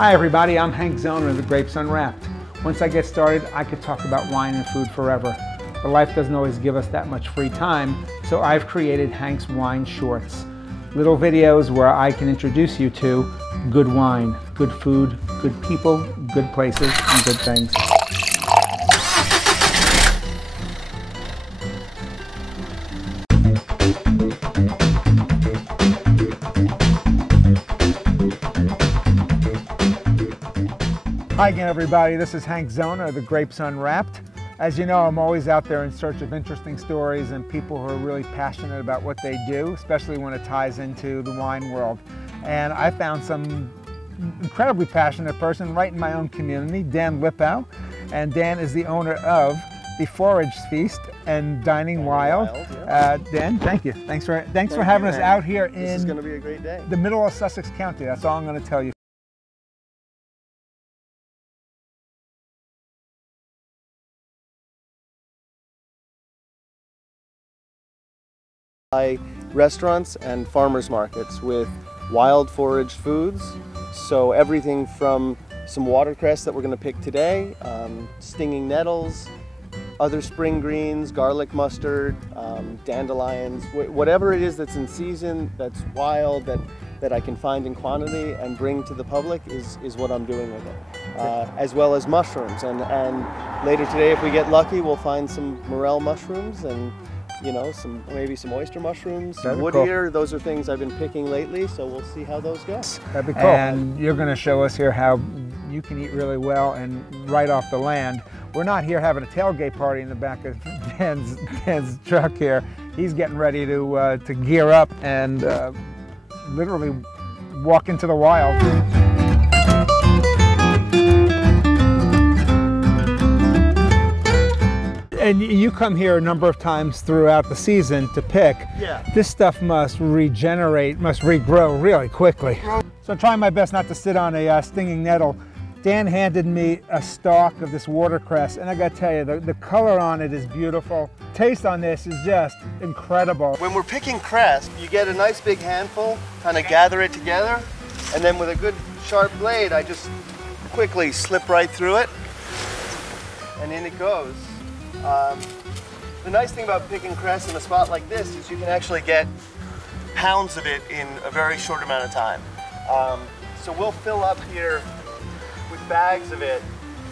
Hi everybody, I'm Hank Zona of the Grapes Unwrapped. Once I get started, I could talk about wine and food forever. But life doesn't always give us that much free time, so I've created Hank's Wine Shorts. Little videos where I can introduce you to good wine, good food, good people, good places, and good things. Hi again everybody, this is Hank Zona of the Grapes Unwrapped. As you know, I'm always out there in search of interesting stories and people who are really passionate about what they do, especially when it ties into the wine world. And I found some incredibly passionate person right in my own community, Dan Lipow. And Dan is the owner of the Forage Feast and Dining Wild. Yeah. Dan, thank you. Thanks for having us out here in this is going to be a great day. The middle of Sussex County. That's all I'm going to tell you. Restaurants and farmers markets with wild forage foods, so everything from some watercress that we're going to pick today, stinging nettles, other spring greens, garlic mustard, dandelions, whatever it is that's in season, that's wild, that I can find in quantity and bring to the public is what I'm doing with it. As well as mushrooms, and later today, if we get lucky, we'll find some morel mushrooms and maybe some oyster mushrooms, wood ear. Those are things I've been picking lately, so we'll see how those go. That'd be cool. And you're going to show us here how you can eat really well and right off the land. We're not here having a tailgate party in the back of Dan's truck here. He's getting ready to gear up and literally walk into the wild. And you come here a number of times throughout the season to pick. Yeah. This stuff must regenerate, must regrow really quickly. So I'm trying my best not to sit on a stinging nettle. Dan handed me a stalk of this watercress, and I gotta tell you, the color on it is beautiful. Taste on this is just incredible. When we're picking cress, you get a nice big handful, kind of gather it together, and then with a good sharp blade, I just quickly slip right through it, and in it goes. The nice thing about picking cress in a spot like this is you can actually get pounds of it in a very short amount of time. So we'll fill up here with bags of it,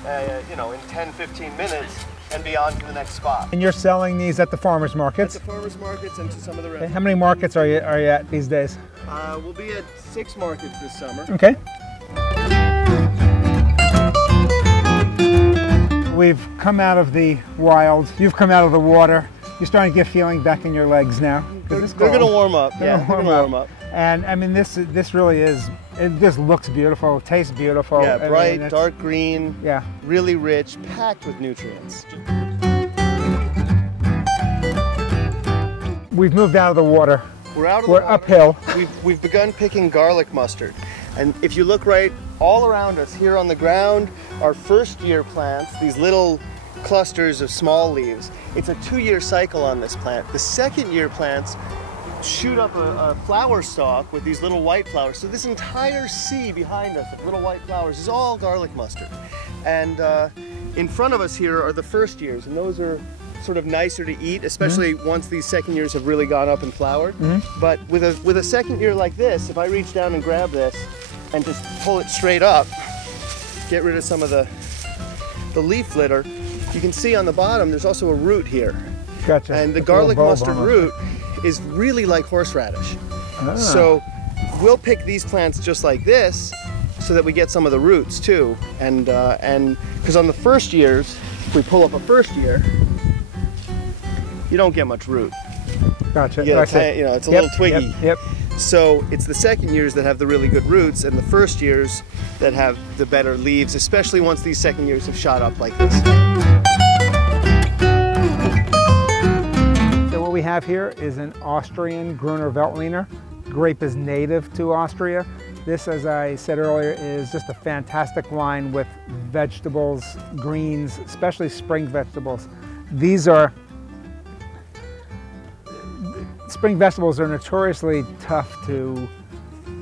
in 10-15 minutes and be on to the next spot. And you're selling these at the farmers markets? At the farmers markets and to some of the restaurants. How many markets are you at these days? We'll be at 6 markets this summer. Okay. We've come out of the wild, you've come out of the water. You're starting to get feeling back in your legs now. They're going to warm up. They're going to warm up. And I mean, this really is, it just looks beautiful, tastes beautiful. Yeah, bright, dark green, yeah, really rich, packed with nutrients. We've moved out of the water. We're out of the water. Uphill. We've begun picking garlic mustard. And if you look right all around us here on the ground, our first year plants, these little clusters of small leaves, it's a 2-year cycle on this plant. The second year plants shoot up a flower stalk with these little white flowers. So this entire sea behind us of little white flowers is all garlic mustard. And in front of us here are the first years, and those are sort of nicer to eat, especially once these second years have really gone up and flowered. But with a second year like this, if I reach down and grab this and just pull it straight up, get rid of some of the leaf litter, you can see on the bottom there's also a root here. Gotcha. And the garlic mustard root is really like horseradish. So we'll pick these plants just like this so that we get some of the roots too. And because on the first years, if we pull up a first year, you don't get much root. Gotcha. It's a little twiggy. Yep. So it's the second years that have the really good roots and the first years that have the better leaves, especially once these second years have shot up like this. So what we have here is an Austrian Gruner Veltliner. Grape is native to Austria. This, as I said earlier, is just a fantastic wine with vegetables, greens, especially spring vegetables. Spring vegetables are notoriously tough to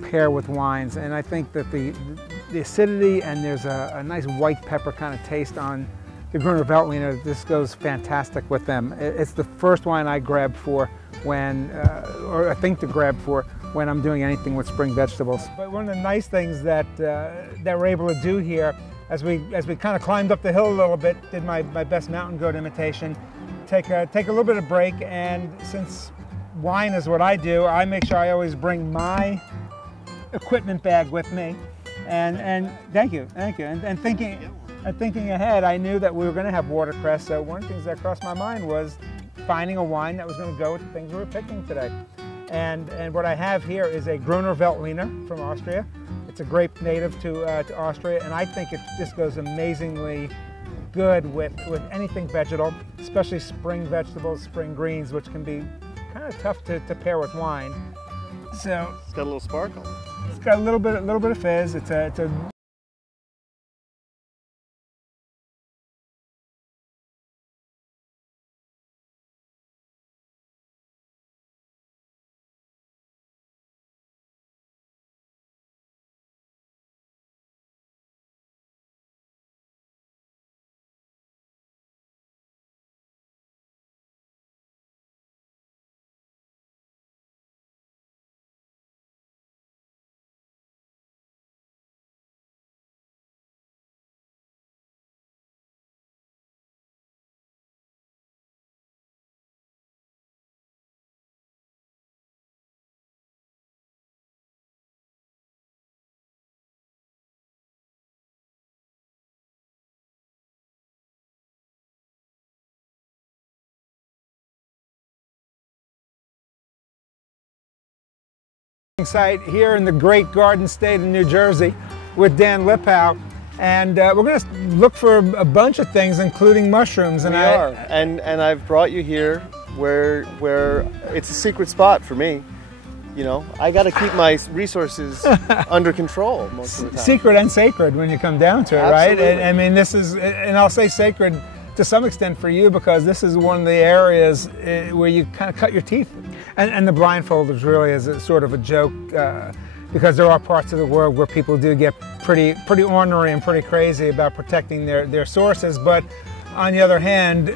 pair with wines, and I think that the acidity, and there's a nice white pepper kind of taste on the Gruner Veltliner. This goes fantastic with them. It's the first wine I grab for when, or I think to grab for when I'm doing anything with spring vegetables. But one of the nice things that that we're able to do here, as we kind of climbed up the hill a little bit, did my best mountain goat imitation, take a little bit of break, and since wine is what I do, I make sure I always bring my equipment bag with me. And thank you. And thinking ahead, I knew that we were going to have watercress, so one of the things that crossed my mind was finding a wine that was going to go with the things we were picking today. And what I have here is a Gruner Veltliner from Austria. It's a grape native to Austria, and I think it just goes amazingly good with anything vegetal, especially spring vegetables, spring greens, which can be kind of tough to pair with wine. So It's got a little sparkle. It's got a little bit of fizz. It's a site here in the great garden state of New Jersey with Dan Lipow, and we're going to look for a bunch of things, including mushrooms. And and I've brought you here where it's a secret spot for me. You know, I got to keep my resources under control most of the time. Secret and sacred when you come down to it, Absolutely. right? And, I mean, this is, and I'll say sacred to some extent for you, because this is one of the areas where you kind of cut your teeth. And the blindfold is really as a sort of a joke, because there are parts of the world where people do get pretty ornery and pretty crazy about protecting their sources. But on the other hand,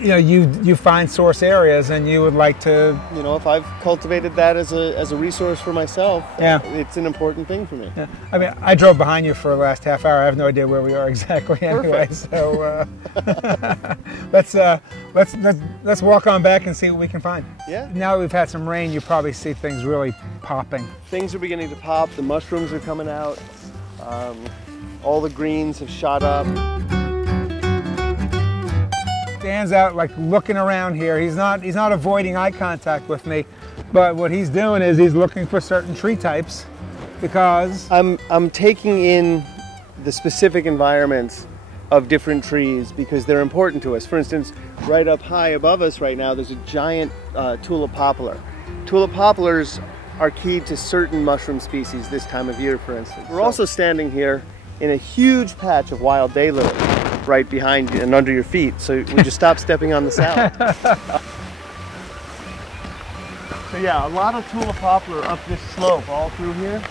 you know, you find source areas, and you would like to. You know, if I've cultivated that as a resource for myself, yeah, it's an important thing for me. Yeah. I mean, I drove behind you for the last half hour. I have no idea where we are exactly anyway. Perfect. So let's walk on back and see what we can find. Yeah. Now that we've had some rain, you probably see things really popping. Things are beginning to pop. The mushrooms are coming out. All the greens have shot up. Dan's out like looking around here. He's not avoiding eye contact with me, but what he's doing is he's looking for certain tree types, because I'm taking in the specific environments of different trees because they're important to us. For instance, right up high above us right now, there's a giant tulip poplar. Tulip poplars are key to certain mushroom species this time of year, for instance. We're also standing here in a huge patch of wild daylily right behind you and under your feet, so would you stop stepping on the salad? So yeah, a lot of tulip poplar up this slope all through here.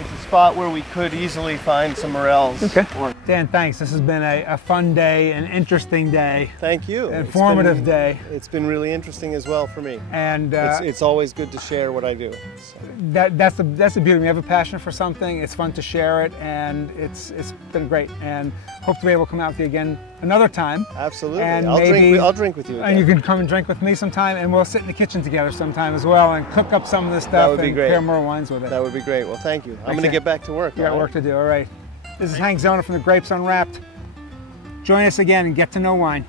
It's a spot where we could easily find some morels. Okay. Dan, thanks. This has been a fun day, an interesting day. Thank you. Informative day. It's been really interesting as well for me. And it's always good to share what I do. So. That's the beauty. When you have a passion for something, it's fun to share it, and it's been great. And hope to be able to come out with you again another time. Absolutely. And I'll drink with you again. And you can come and drink with me sometime, and we'll sit in the kitchen together sometime as well and cook up some of this stuff. That would be great. Pair more wines with it. That would be great. Well, thank you. I'm going to get back to work. You got work to do. All right. This is Hank Zona from the Grapes Unwrapped. Join us again and get to know wine.